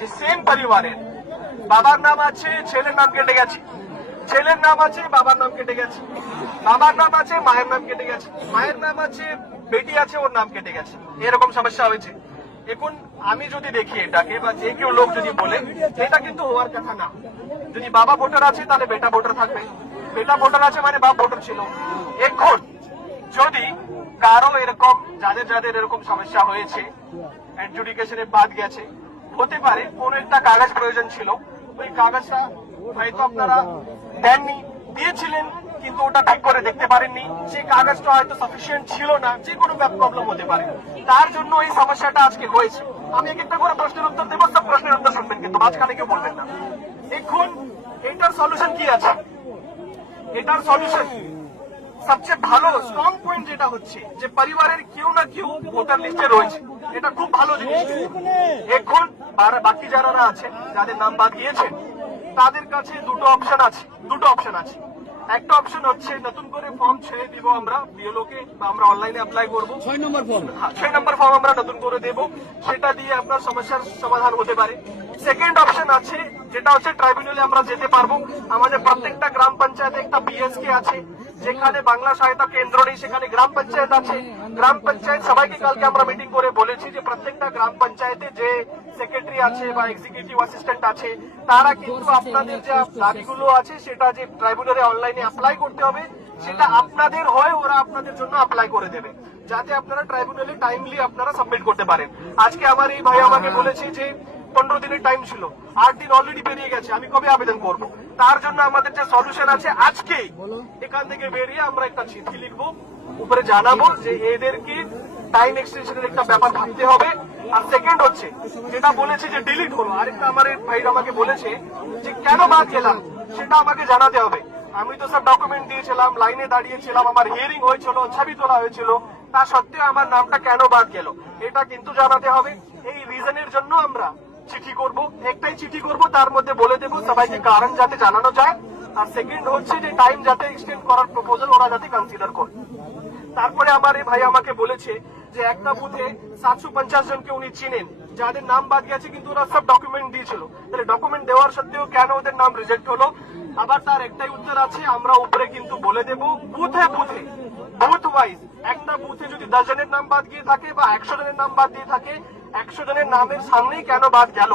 যে সেম পরিবারের বাবার নাম আছে, ছেলের নাম কেটে গেছে, ছেলের নাম আছে, বাবার নাম কেটে গেছে, বাবার নাম আছে, মায়ের নাম কেটে গেছে, মায়ের নাম আছে, বেটি আছে, ওর নাম কেটে গেছে, এরকম সমস্যা হয়েছে। এখন আমি যদি দেখি এটাকে বা যে কেউ লোক যদি বলে, এটা কিন্তু হওয়ার কথা না। যদি বাবা ভোটার আছে তাহলে বেটা ভোটার থাকবে, বেটা ভোটার আছে মানে বাপ ভোটার ছিল। এখন যদি কারো এরকম যাদের যাদের এরকম সমস্যা হয়েছে, অ্যাডজুডিকেশনে বাদ গেছে, হতে পারে কোন একটা কাগজ প্রয়োজন ছিল, ওই কাগজটা হয়তো আপনারা দেননি, দিয়েছিলেন কিন্তু ওটা ঠিক করে দেখতে পারেননি, সেই কাগজটা হয়তো সাফিসিয়েন্ট ছিল না, যে কোনো প্রবলেম হতে পারে, তার জন্য এই সমস্যাটা আজকে হয়েছে। আমি এক একটা করে প্রশ্নের উত্তর দেবো, সব প্রশ্নের উত্তর শুনবেন কিন্তু মাঝখানে কেউ বলবেন না। এখন এটার সলিউশন কি আছে? এটার সলিউশন সবচেয়ে ভালো স্ট্রং পয়েন্ট যেটা হচ্ছে যে পরিবারের কেউ না কেউ ভোটার লিস্টে রয়েছে, এটা খুব ভালো জিনিস। এখন বাকি যারা আছে, যাদের নাম বাদ গিয়েছে, তাদের কাছে দুটো অপশন আছে। একটা অপশন হচ্ছে নতুন করে ফর্ম ছেড়ে দিব আমরা বিএলওকে, বা আমরা অনলাইনে অ্যাপ্লাই করবো 6 নম্বর ফর্ম আমরা নতুন করে দেব, সেটা দিয়ে আপনার সমস্যার সমাধান হতে পারে। সেকেন্ড অপশন আছে যেটা হচ্ছে ট্রাইব্যুনালে আমরা যেতে পারবো। আমাদের প্রত্যেকটা গ্রাম পঞ্চায়েতে একটা বিএসকে আছে, যেখানে বাংলা সহায়তা কেন্দ্র নেই, সেখানে গ্রাম পঞ্চায়েত আছে। গ্রাম পঞ্চায়েত সবাইকে কালকে আমরা মিটিং করে বলেছি যে প্রত্যেকটা গ্রাম পঞ্চায়েতে যে সেক্রেটারি আছে বা এক্সিকিউটিভ অ্যাসিস্ট্যান্ট আছে, তারা কিন্তু আপনাদের যে দাবিগুলো আছে সেটা যে ট্রাইব্যুনালে অনলাইনে অ্যাপ্লাই করতে হবে, সেটা আপনাদের হয়, ওরা আপনাদের জন্য অ্যাপ্লাই করে দেবে, যাতে আপনারা ট্রাইব্যুনালে টাইমলি আপনারা সাবমিট করতে পারেন। আজকে আমার এই ভাই আমাকে বলেছে যে 15 দিনের টাইম ছিল, 8 দিন অলরেডি পেরিয়ে গেছে, আমি কবে আবেদন করব? তার জন্য আমাদের যে সলিউশন আছে, আজকেই এখান থেকে বেরিয়ে আমরা একটা চিঠি লিখবো, উপরে জানাবো যে এদেরকে টাইম এক্সটেনশনের একটা ব্যাপার ভাবতে হবে। আর সেকেন্ড হচ্ছে যেটা বলেছে যে ডিলিট হলো, আরেকটা আমার ভাই আমাকে বলেছে যে কেন বাদ গেলাম সেটা আমাকে জানাতে হবে। আমি তো সব ডকুমেন্ট দিয়েছিলাম, লাইনে দাঁড়িয়েছিলাম, আমার হিয়ারিং হয়েছিল, ছবি তোলা হয়েছিল, তা সত্ত্বেও আমার নামটা কেন বাদ গেল এটা কিন্তু জানাতে হবে। এই রিজনের জন্য আমরা চিঠি করব, একটাই চিঠি করব, তার মধ্যে বলে দেবো সবাইকে কারণ যাতে জানানো যায়। আর সেকেন্ড হচ্ছে যে টাইম যাতে এক্সটেন্ড করার প্রপোজাল ওরা যাতে কনসিডার করে। তারপরে আমার এই ভাই আমাকে বলেছে যে একটা বুথে 750 জনকে উনি চিনেন, যাদের নাম বাদ গেছে কিন্তু ওরা সব ডকুমেন্ট দিয়েছিল, তাহলে ডকুমেন্ট দেওয়ার সত্ত্বেও কেন ওদের নাম রিজেক্ট হলো? আবার তার একটাই উত্তর আছে, আমরা উপরে কিন্তু বলে দেব বুথে বুথে বুথ ওয়াইজ, একটা বুথে যদি 10 জনের নাম বাদ গিয়ে থাকে বা 100 জনের নাম বাদ দিয়ে থাকে, 100 জনের নামের সামনেই কেন বাদ গেল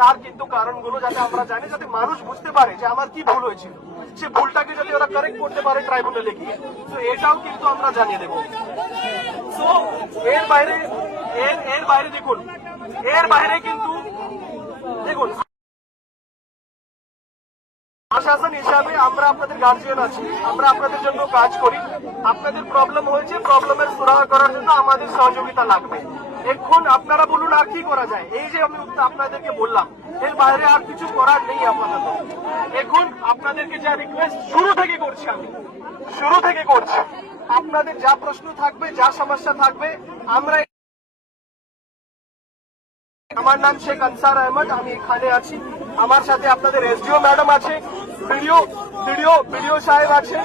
তার কিন্তু কারণগুলো যাতে আমরা জানি, যাতে মানুষ বুঝতে পারে যে আমার কি ভুল হয়েছিল, সে ভুলটাকে যাতে ওরা কারেক্ট করতে পারে ট্রাইব্যুনালে গিয়ে। তো এটাও কিন্তু আমরা জানিয়ে দেবো। তো এর বাইরে দেখুন, এর বাইরে কিন্তু দেখুন প্রশাসন হিসাবে আমরা আপনাদের গার্জিয়ান আছি, আমরা আপনাদের জন্য কাজ করি। আপনাদের প্রবলেম হয়েছে, প্রবলেমের সুরাহা করার জন্য আমাদের সহযোগিতা লাগবে। এখন আপনারা বলুন আর কি করা যায়? এই যে আমি আপনাদেরকে বললাম, এর বাইরে আর কিছু করার নেই আপাতত। এখন আপনাদেরকে যা রিকোয়েস্ট শুরু থেকে করছি, আপনাদের যা প্রশ্ন থাকবে, যা সমস্যা থাকবে, আমরা, আমার নাম শেখ আনসার আহমদ, আমি এখানে আছি, আমার সাথে আপনাদের এসডিও ম্যাডাম আছে, বিডিও সাহেব আছে।